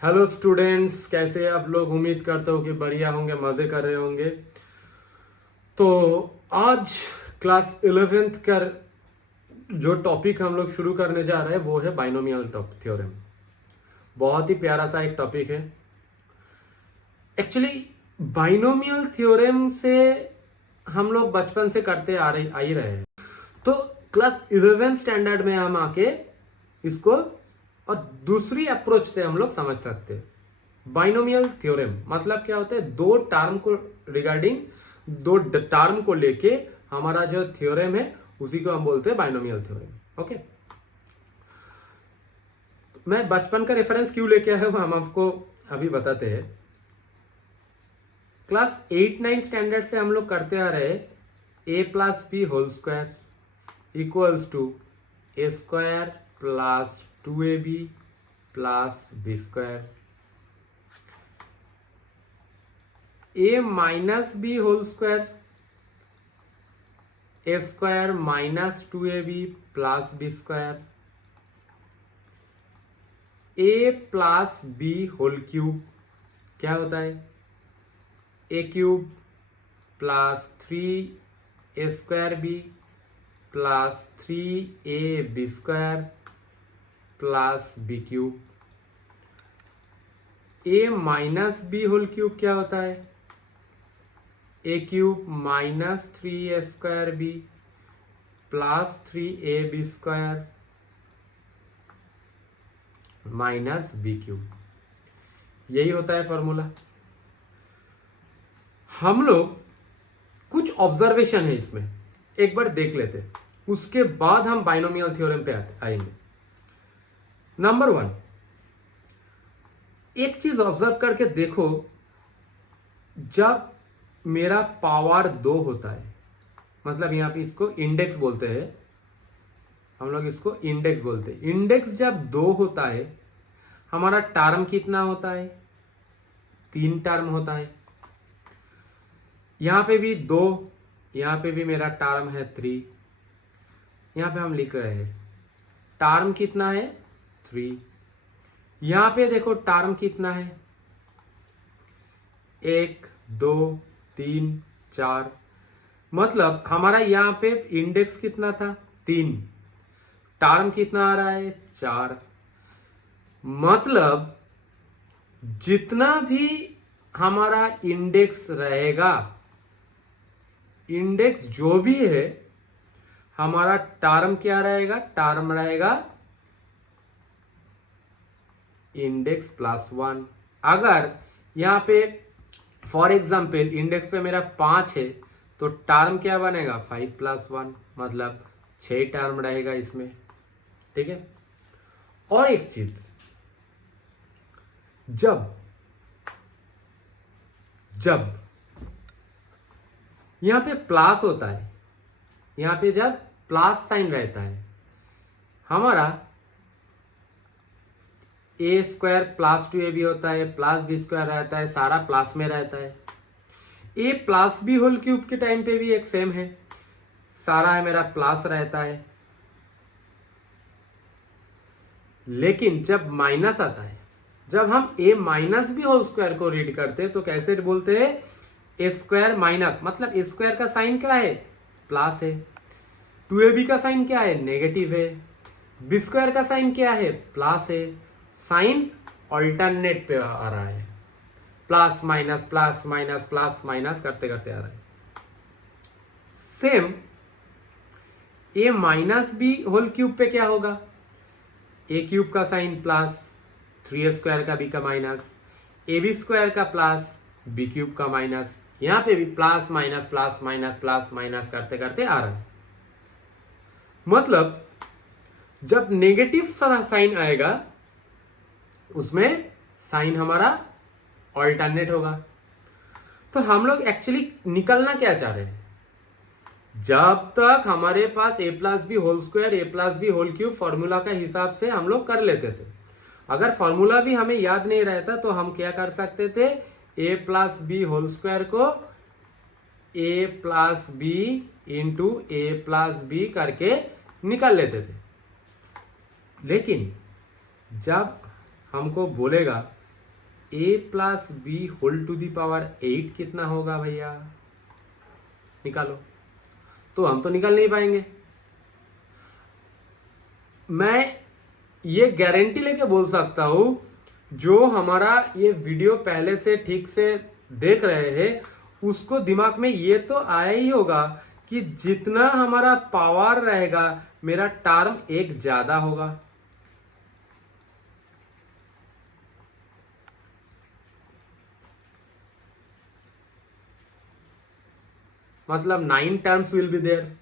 Hello students, कैसे आप लोग? उम्मीद करता हूँ कि बढ़िया होंगे, मज़े कर रहे होंगे। तो आज क्लास 11th का जो टॉपिक हम लोग शुरू करने जा रहे हैं वो है बाइनोमियल थ्योरम। बहुत ही प्यारा सा एक टॉपिक है। एक्चुअली बाइनोमियल थ्योरम से हम लोग बचपन से करते आ ही रहे हैं। तो क्लास 11 स्टैंडर्ड में हम आके इसको और दूसरी अप्रोच से हम लोग समझ सकते हैं। बाइनोमियल थ्योरम मतलब क्या होता है? दो टर्म को रिगार्डिंग, दो टर्म को लेके हमारा जो थ्योरम है उसी को हम बोलते हैं बाइनोमियल थ्योरम। ओके, मैं बचपन का रेफरेंस क्यों लेके आया हूं हम आपको अभी बताते हैं। क्लास 8-9 स्टैंडर्ड से हम लोग करते आ रहे A plus B whole square equals to A square plus 2ab plus B square, A minus B whole square A square minus 2ab plus B square, A plus B whole cube क्या होता है? A cube plus 3 A square B plus 3 A B square plus B cube. A minus B whole cube क्या होता है? A cube minus 3 A square B plus 3 A B square minus b cube. यही होता है formula. हम लोग कुछ observation है इसमें, एक बार देख लेते हैं, उसके बाद हम बाइनोमियल थ्योरम पे आएंगे। नंबर 1, एक चीज ऑब्जर्व करके देखो, जब मेरा पावर 2 होता है, मतलब यहां पे इसको इंडेक्स बोलते हैं, हम लोग इसको इंडेक्स बोलते हैं। इंडेक्स जब 2 होता है, हमारा टर्म कितना होता है? 3 टर्म होता है। यहां पे भी 2, यहां पे भी मेरा टर्म है 3। यहां पे हम लिख रहे हैं टर्म कितना है? 3। यहां पे देखो टर्म कितना है? 1 2 3 4। मतलब हमारा यहां पे इंडेक्स कितना था? 3। टर्म कितना आ रहा है? 4। मतलब जितना भी हमारा इंडेक्स रहेगा, इंडेक्स जो भी है, हमारा टर्म क्या रहेगा? टर्म रहेगा इंडेक्स प्लस 1। अगर यहां पे फॉर एग्जाम्पल इंडेक्स पे मेरा 5 है, तो टर्म क्या बनेगा? 5 प्लस 1, मतलब 6 टर्म रहेगा इसमें। ठीक है। और एक चीज, जब जब यहां पे प्लस होता है, यहां पे जब प्लस साइन रहता है, हमारा ए स्क्वायर प्लस 2 भी होता है, प्लस बी स्क्वायर रहता है, सारा प्लस में रहता है। ए प्लस बी होल क्यूब के टाइम पे भी एक सेम है, सारा है मेरा प्लस रहता है। लेकिन जब माइनस आता है, जब हम ए माइनस बी होल स्क्वायर को रीड करते हैं, तो कैसे बोलते हैं? ए स्क्वायर माइनस, मतलब ए स्क्वायर का साइन क्या है? प्लस है। 2ab का साइन क्या है? नेगेटिव है। बी स्क्वायर का साइन क्या है? प्लस है। साइन ऑल्टरनेट पे आ रहा है, plus minus plus minus plus minus करते करते आ रहा है। सेम ए माइनस बी होल क्यूब पे क्या होगा? ए क्यूब का साइन प्लस, 3a स्क्वायर का बी का माइनस, ए बी स्क्वायर का प्लस, बी क्यूब का माइनस। यहां पे भी plus minus plus minus plus minus करते करते आ रहा है। मतलब जब नेगेटिव साइन आएगा, उसमें साइन हमारा ऑल्टरनेट होगा। तो हम लोग एक्चुअली निकलना क्या चाह रहे हैं? जब तक हमारे पास A plus B whole square A plus B whole cube formula का हिसाब से हम लोग कर लेते थे। अगर फॉर्मूला भी हमें याद नहीं रहता तो हम क्या कर सकते थे? A plus B whole square को A plus B into A plus B करके निकाल लेते थे। लेकिन जब हमको बोलेगा A plus B whole to the power 8 कितना होगा भैया, निकालो। तो हम तो निकाल नहीं पाएंगे। मैं ये गारंटी लेके बोल सकता हूं, जो हमारा ये वीडियो पहले से ठीक से देख रहे हैं उसको दिमाग में ये तो आया ही होगा कि जितना हमारा पावर रहेगा मेरा टर्म एक ज्यादा होगा। मतलब 9 टर्म्स विल बी देयर।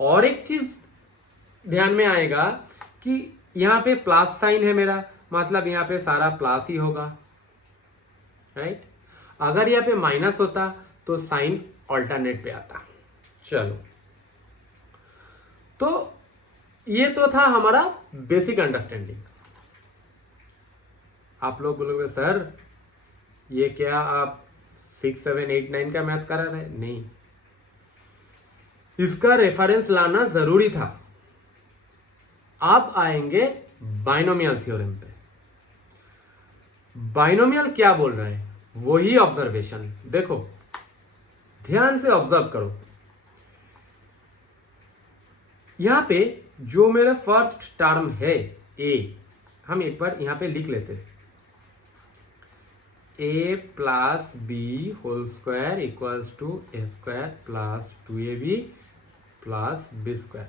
और एक चीज ध्यान में आएगा कि यहां पे प्लस साइन है मेरा, मतलब यहां पे सारा प्लस ही होगा, राइट। अगर यहां पे माइनस होता तो साइन ऑल्टरनेट पे आता। चलो, तो ये तो था हमारा बेसिक अंडरस्टैंडिंग। आप लोग बोलोगे सर ये क्या आप 6, 7, 8, 9 का मैथ करा रहे? नहीं, इसका रेफरेंस लाना जरूरी था। अब आएंगे बाइनोमियल थ्योरम पे। बाइनोमियल क्या बोल रहे हैं, वही ऑब्जर्वेशन देखो, ध्यान से ऑब्जर्व करो। यहां पे जो मेरा फर्स्ट टर्म है ए, हम एक बार यहां पे लिख लेते हैं, A plus B whole square equals to A square plus 2ab plus B square.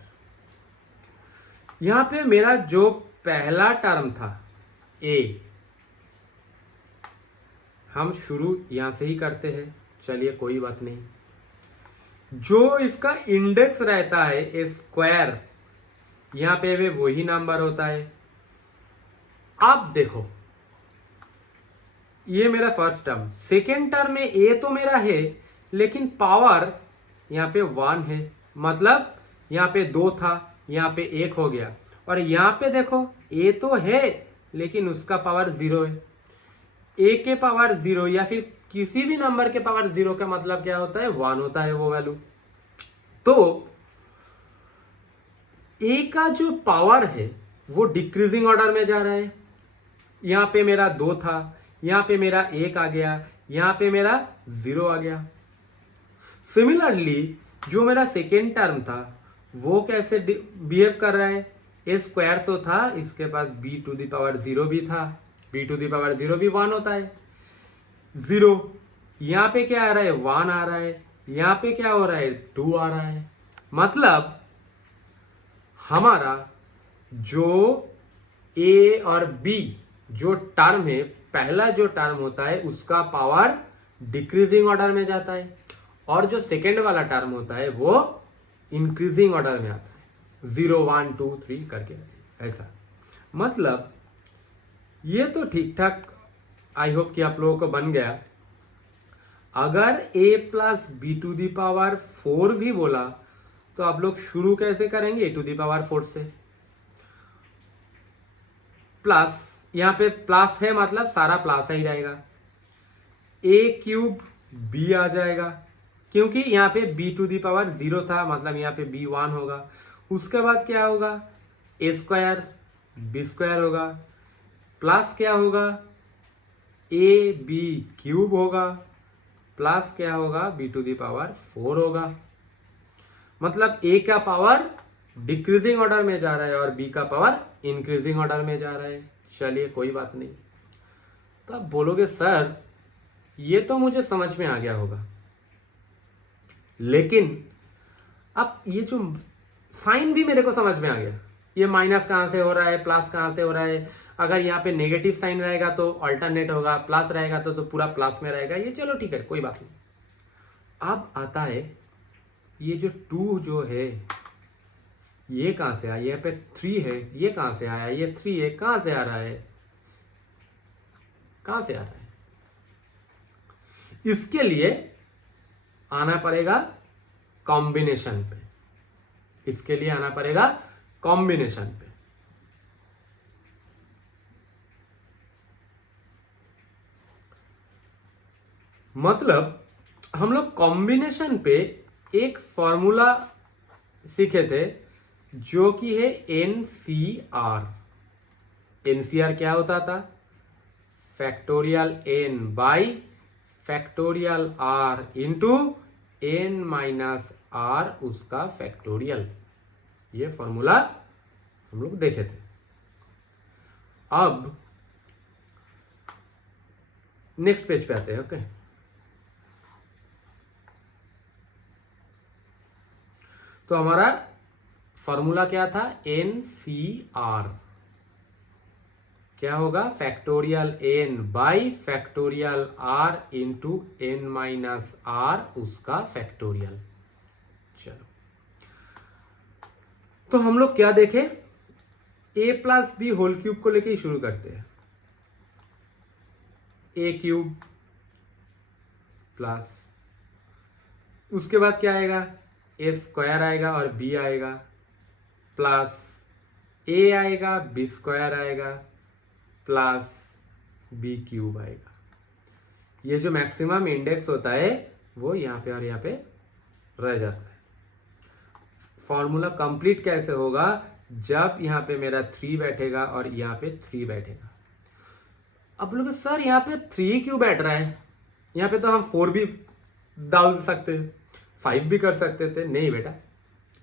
यहां पे मेरा जो पहला टर्म था ए, हम शुरू यहां से ही करते हैं, चलिए कोई बात नहीं। जो इसका इंडेक्स रहता है ए स्क्वायर, यहां पे भी वही नंबर होता है। अब देखो ये मेरा फर्स्ट टर्म, सेकेंड टर्म में ए तो मेरा है लेकिन पावर यहां पे 1 है, मतलब यहां पे 2 था, यहां पे 1 हो गया। और यहां पे देखो ए तो है लेकिन उसका पावर 0 है। ए के पावर 0 या फिर किसी भी नंबर के पावर 0 का मतलब क्या होता है, 1 होता है वो वैल्यू। तो ए का जो पावर है वो डिक्रीजिंग ऑर्डर में जा रहा है। यहां पे मेरा 2 था, यहां पे मेरा 1 आ गया, यहां पे मेरा 0 आ गया। सिमिलरली जो मेरा सेकेंड टर्म था वो कैसे बिहेव कर रहा है, ए स्क्वायर तो था, इसके पास बी टू द पावर 0 भी था, बी टू द पावर 0 भी 1 होता है। 0 यहां पे क्या आ रहा है, 1 आ रहा है, यहां पे क्या हो रहा है, 2 आ रहा है। मतलब हमारा जो ए और बी जो टर्म है, पहला जो टर्म होता है उसका पावर डिक्रीजिंग ऑर्डर में जाता है, और जो सेकेंड वाला टर्म होता है वो इंक्रीजिंग ऑर्डर में आता है, 0, 1, 2, 3 करके ऐसा। मतलब ये तो ठीक ठाक, आई होप कि आप लोगों को बन गया। अगर a plus B to the power 4 भी बोला तो आप लोग शुरू कैसे करेंगे, ए टू दी पावर 4 से। प्लस यहां पे प्लस है मतलब सारा प्लस ही रहेगा, a क्यूब b आ जाएगा, क्योंकि यहां पे b टू दी पावर 0 था, मतलब यहां पे b 1 होगा। उसके बाद क्या होगा, a स्क्वायर b स्क्वायर होगा, प्लस क्या होगा, a b क्यूब होगा, प्लस क्या होगा, b टू दी पावर 4 होगा। मतलब a का पावर डिक्रीजिंग ऑर्डर में जा रहा है और b का पावर इंक्रीजिंग ऑर्डर में जा रहा है। चलिए कोई बात नहीं। तो आप बोलोगे सर ये तो मुझे समझ में आ गया होगा, लेकिन अब ये जो साइन भी मेरे को समझ में आ गया, ये माइनस कहां से हो रहा है, प्लस कहां से हो रहा है। अगर यहाँ पे नेगेटिव साइन रहेगा तो अल्टरनेट होगा, प्लस रहेगा तो पूरा प्लस में रहेगा, ये चलो ठीक है कोई बात नहीं। अब आता है ये जो 2 जो है ये कहां से आया, यहाँ पे 3 है, ये कहां से आया, ये 3 है, कहां से आ रहा है, कहां से आ रहा है। इसके लिए आना पड़ेगा कॉम्बिनेशन पे, इसके लिए आना पड़ेगा कॉम्बिनेशन पे। मतलब हम लोग कॉम्बिनेशन पे एक फॉर्मूला सीखे थे जो कि है एनसीआर। एनसीआर क्या होता था, factorial n by factorial r into n minus r उसका फैक्टोरियल। ये फॉर्मूला हम लोग देखे थे। अब नेक्स्ट पेज पे आते हैं। ओके, तो हमारा फॉर्मूला क्या था? NCR क्या होगा? Factorial n by factorial r into n minus r उसका फैक्टोरियल। चलो, तो हम लोग क्या देखे? a plus B whole cube को लेके ही शुरू करते हैं। a क्यूब प्लस, उसके बाद क्या आएगा? a स्क्वायर आएगा और b आएगा, प्लस a आएगा, b स्क्वायर आएगा, प्लस b क्यूब आएगा। ये जो मैक्सिमम इंडेक्स होता है वो यहाँ पे और यहाँ पे रह जाता है। फॉर्मूला कंप्लीट कैसे होगा? जब यहाँ पे मेरा 3 बैठेगा और यहाँ पे 3 बैठेगा। अब लोग सर यहाँ पे 3 क्यों बैठ रहा है? यहाँ पे तो हम 4 भी डाल सकते थे, 5 भी कर सकते थे। नहीं बेटा,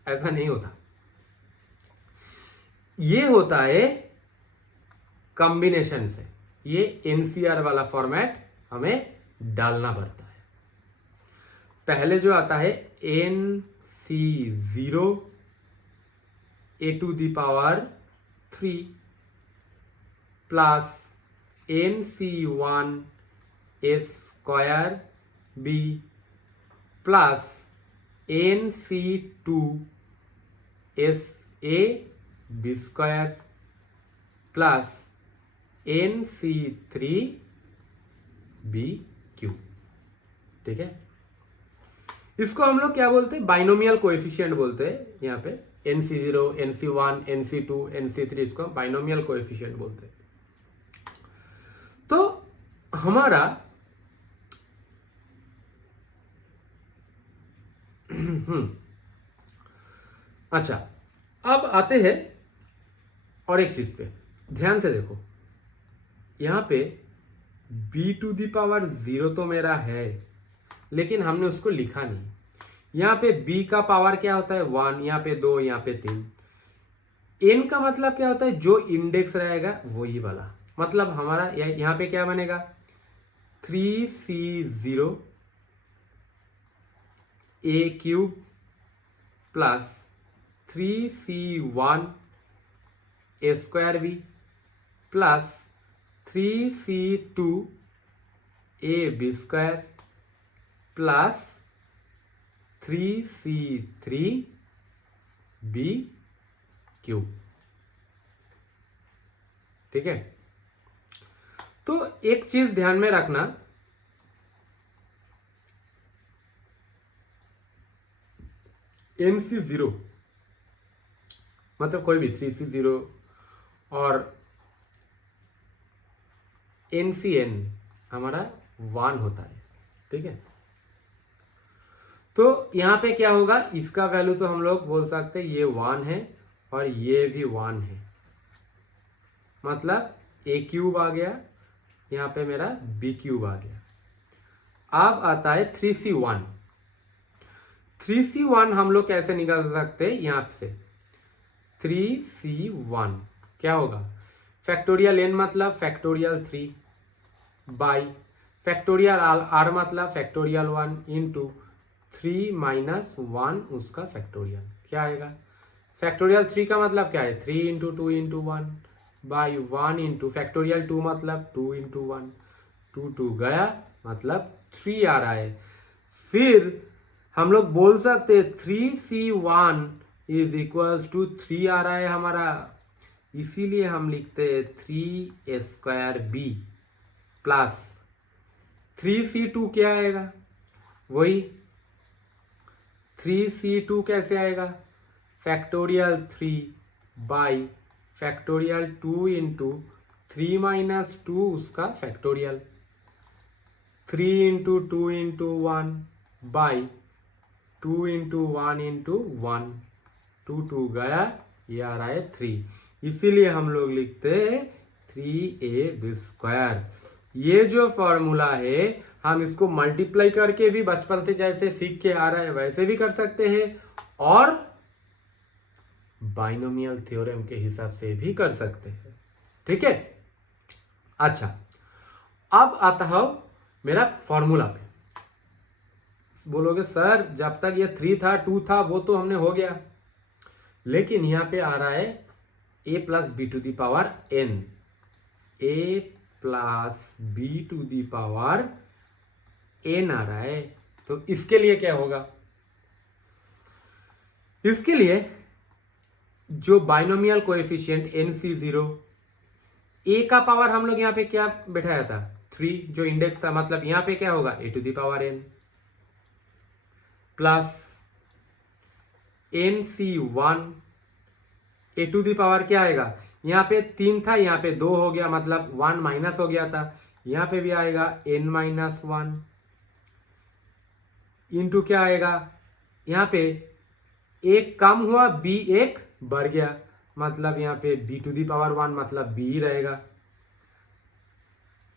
ऐसा नहीं होता। ये होता है कॉम्बिनेशन से। ये एनसीआर वाला फॉर्मेट हमें डालना पड़ता है। पहले जो आता है NC0 a to the power 3 plus NC1 a square b plus NC2 a b square plus NC3 b cube. ठीक है, इसको हम लोग क्या बोलते हैं? बाइनोमियल कोएफिशिएंट बोलते हैं। यहाँ पे NC0, NC1, NC2, NC3, इसको हम बाइनोमियल कोएफिशिएंट बोलते हैं। तो हमारा अच्छा, अब आते हैं और एक चीज पे ध्यान से देखो। यहां पे b टू द पावर 0 तो मेरा है, लेकिन हमने उसको लिखा नहीं। यहां पे b का पावर क्या होता है? 1, यहां पे 2, यहां पे 3। n का मतलब क्या होता है? जो इंडेक्स रहेगा वही वाला। मतलब हमारा यहां पे क्या बनेगा? 3C0 a cube plus 3C1 a square b plus 3C2 a b square plus 3C3 b cube. ठीक है, तो एक चीज ध्यान में रखना, NC0 मतलब कोई भी 3C0 और NCN हमारा 1 होता है। ठीक है, तो यहां पे क्या होगा? इसका वैल्यू तो हम लोग बोल सकते हैं ये 1 है और ये भी 1 है, मतलब a क्यूब आ गया, यहां पे मेरा b क्यूब आ गया। अब आता है 3C1। 3C1 हम लोग कैसे निकाल सकते हैं? यहां से 3C1 क्या होगा? फैक्टोरियल n मतलब फैक्टोरियल 3 बाई फैक्टोरियल r मतलब फैक्टोरियल 1 इंटू 3 माइनस 1 उसका फैक्टोरियल। क्या आएगा? फैक्टोरियल 3 का मतलब क्या है? 3 into 2 into 1 by 1 into factorial 2 मतलब 2 इंटू 1, 2 गया मतलब 3 आ रहा है। फिर हम लोग बोल सकते 3C1 इज इक्वल्स टू 3 आ रहा है हमारा, इसीलिए हम लिखते 3a square b plus 3C2 क्या आएगा? वही 3C2 कैसे आएगा? Factorial 3 by factorial 2 into 3 minus 2 उसका factorial, 3 into 2 into 1 by 2 into 1 into 1, 2 गया, ये आ रहा है 3। इसीलिए हम लोग लिखते हैं 3ab स्क्वायर। ये जो फॉर्मूला है हम इसको मल्टीप्लाई करके भी बचपन से जैसे सीख के आ रहा है वैसे भी कर सकते हैं, और बाइनोमियल थ्योरम के हिसाब से भी कर सकते हैं। ठीक है, अच्छा अब आता है मेरा फॉर्मूला पे। बोलोगे सर जब तक ये 3 था 2 था वो तो हमने हो गया, लेकिन यहां पे आ रहा है a plus B to the power n, a plus B to the power n आ रहा है। तो इसके लिए क्या होगा, इसके लिए जो बाइनोमियल कोएफिशिएंट NC0, a का पावर हम लोग यहां पे क्या बैठाया था 3, जो इंडेक्स था, मतलब यहां पे क्या होगा a to the power n plus NC1 a to the power क्या आएगा, यहां पे 3 था यहां पे 2 हो गया, मतलब 1 माइनस हो गया था, यहां पे भी आएगा n-1 इंटू क्या आएगा, यहां पे एक कम हुआ b एक बढ़ गया, मतलब यहां पे b टू दी पावर 1 मतलब b ही रहेगा,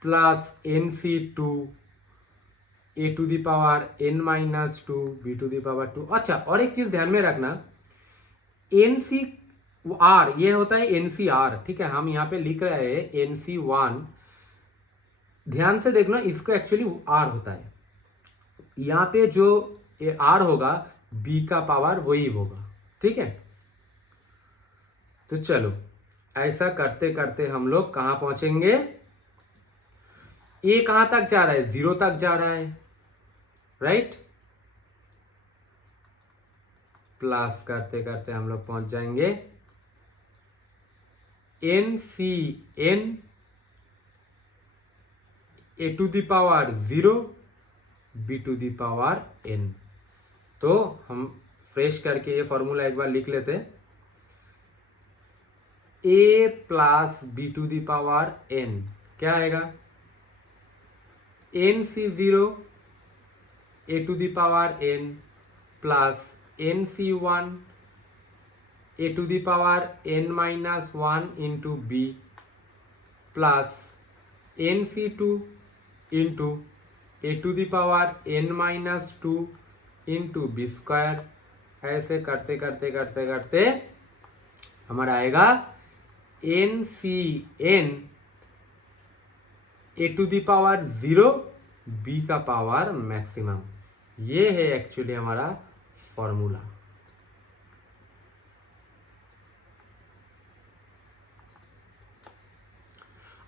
plus NC2 a to the power n-2 b to the power 2। अच्छा और एक चीज ध्यान में रखना, NCR ये होता है NCR, ठीक है, हम यहां पे लिख रहे हैं NC1, ध्यान से देखना इसको एक्चुअली R होता है, यहां पे जो R होगा B का पावर वही होगा। ठीक है, तो चलो ऐसा करते करते हम लोग कहां पहुंचेंगे, A कहां तक जा रहा है 0 तक जा रहा है, राइट, प्लस करते करते हम लोग पहुंच जाएंगे NCN a to the power 0 b to the power n। तो हम फ्रेश करके ये फॉर्मूला एक बार लिख लेते हैं, a plus B to the power n क्या आएगा, NC0 a to the power n plus NC1 a to the power n-1 into b plus NC2 into a to the power n-2 into B square. ऐसे करते करते करते करते हमारा आएगा NCN a to the power 0 b का power maximum. ये है एक्चुअली हमारा फॉर्मूला।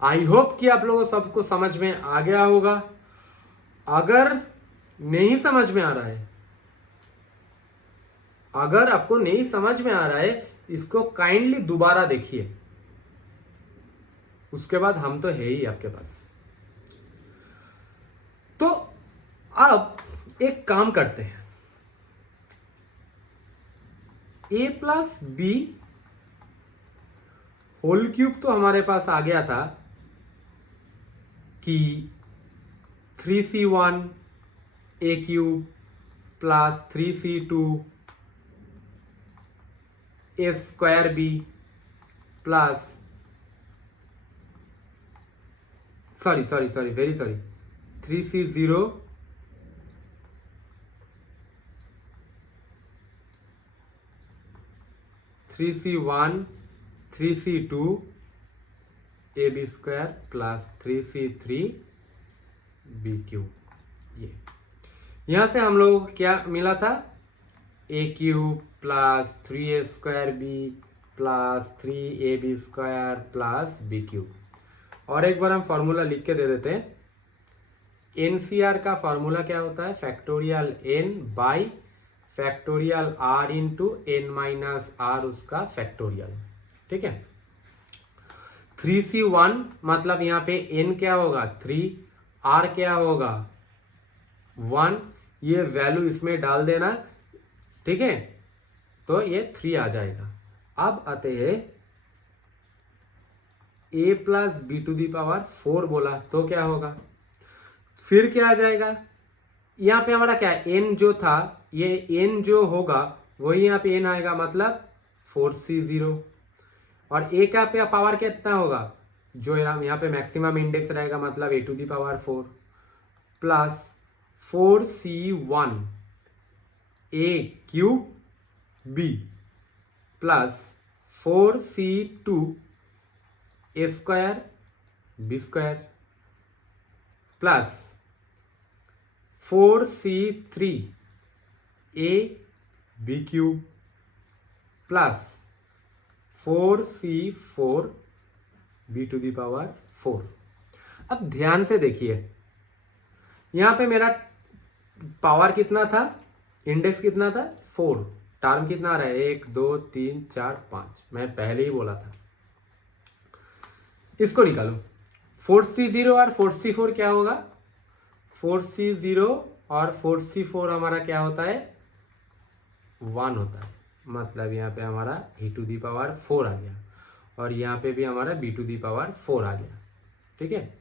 आई होप कि आप लोगों सबको समझ में आ गया होगा। अगर नहीं समझ में आ रहा है, अगर आपको नहीं समझ में आ रहा है, इसको काइंडली दोबारा देखिए, उसके बाद हम तो है ही आपके पास। तो अब एक काम करते हैं, a plus B whole cube तो हमारे पास आ गया था कि 3c1 a cube plus 3c2 a square B plus sorry 3c0 3c1 3c2 A B square plus 3c3 B cube. ये यहां से हम लोग को क्या मिला था, A cube plus 3a square B plus 3ab square plus B cube. और एक बार हम फॉर्मूला लिख के दे देते हैं, एनसीआर का फॉर्मूला क्या होता है, factorial n by factorial r into n minus R उसका फैक्टोरियल। ठीक है, 3c1 मतलब यहां पे n क्या होगा 3, r क्या होगा 1, ये वैल्यू इसमें डाल देना। ठीक है, तो ये 3 आ जाएगा। अब आते हैं a plus B to the power 4 बोला तो क्या होगा, फिर क्या आ जाएगा, यहां पे हमारा क्या है n जो था, ये n जो होगा वही यहां पे n आएगा, मतलब 4c0। और a का पे पावर कितना होगा, जो यहाँ पे मैक्सिमम इंडेक्स रहेगा मतलब a to the power 4 plus 4c1 a cube b plus 4c2 a square b square plus 4c3 a b cube plus 4c4 b to the power 4। अब ध्यान से देखिए, यहां पे मेरा पावर कितना था, इंडेक्स कितना था 4, टर्म कितना आ रहा है 1 2 3 4 5, मैं पहले ही बोला था। इसको निकालो, 4c0 और 4c4 क्या होगा, 4c0 और 4c4 हमारा क्या होता है 1 होता है, मतलब यहाँ पे हमारा e टू दी पावर 4 आ गया और यहाँ पे भी हमारा b टू दी पावर 4 आ गया। ठीक है,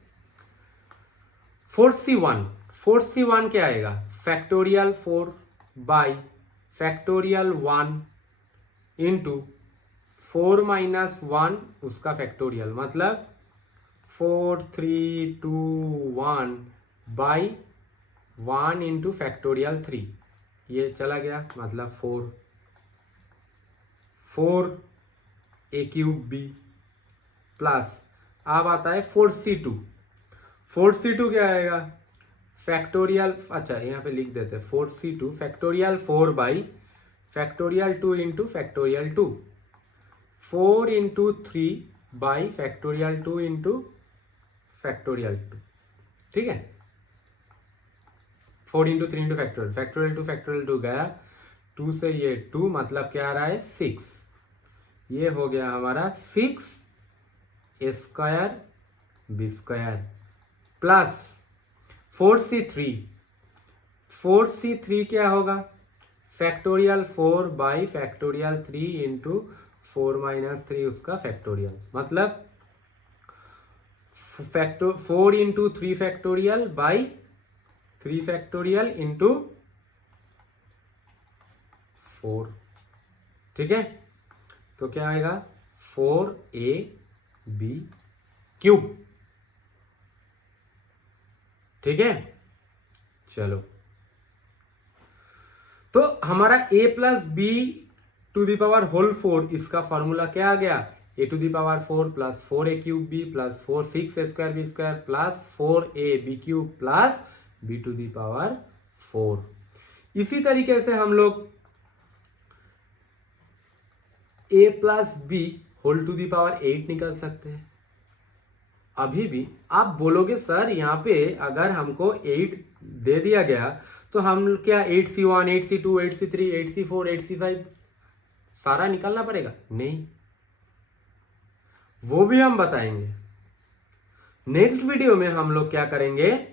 4c1 क्या आएगा, factorial 4 by factorial 1 into 4 minus 1 उसका फैक्टोरियल, मतलब 4 3 2 1 बाई 1 इंटू फैक्टोरियल 3, ये चला गया मतलब 4 ए क्यूब बी प्लस अब आता है 4c2 क्या आएगा फैक्टोरियल, अच्छा यहाँ पे लिख देते हैं 4c2 factorial 4 by factorial 2 into factorial 2, 4 into 3 by factorial 2 into factorial 2। ठीक है, 4 इंटू 3 इंटू फैक्टोरियल 2 गया 2 से ये 2 मतलब क्या आ रहा है 6, ये हो गया हमारा 6 A square B square plus 4c3 क्या होगा factorial 4 by factorial 3 into 4 minus 3 उसका फैक्टोरियल, मतलब 4 into 3 factorial by 3 factorial into 4। ठीक है, तो क्या आएगा 4ab क्यूब। ठीक है, चलो तो हमारा a plus B to the power whole 4 इसका फॉर्मूला क्या आ गया, a to the power 4 plus 4a cube b plus 4 6 a square b square plus 4ab cube plus b to the power 4। इसी तरीके से हम लोग a plus B whole to the power 8 निकल सकते हैं। अभी भी आप बोलोगे सर यहाँ पे अगर हमको 8 दे दिया गया तो हम क्या 8c1 8c2 8c3 8c4 8c5 सारा निकालना पड़ेगा, नहीं, वो भी हम बताएंगे नेक्स्ट वीडियो में। हम लोग क्या करेंगे,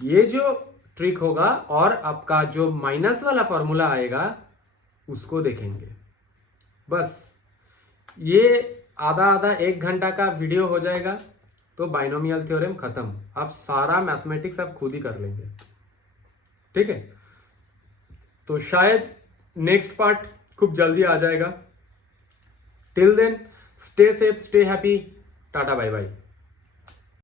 ये जो ट्रिक होगा और आपका जो माइनस वाला फॉर्मूला आएगा उसको देखेंगे। बस ये आधा 1 घंटा का वीडियो हो जाएगा तो बाइनोमियल थ्योरम खत्म, आप सारा मैथमेटिक्स आप खुद ही कर लेंगे। ठीक है, तो शायद नेक्स्ट पार्ट खूब जल्दी आ जाएगा। Till then stay safe, stay happy, tata bye bye.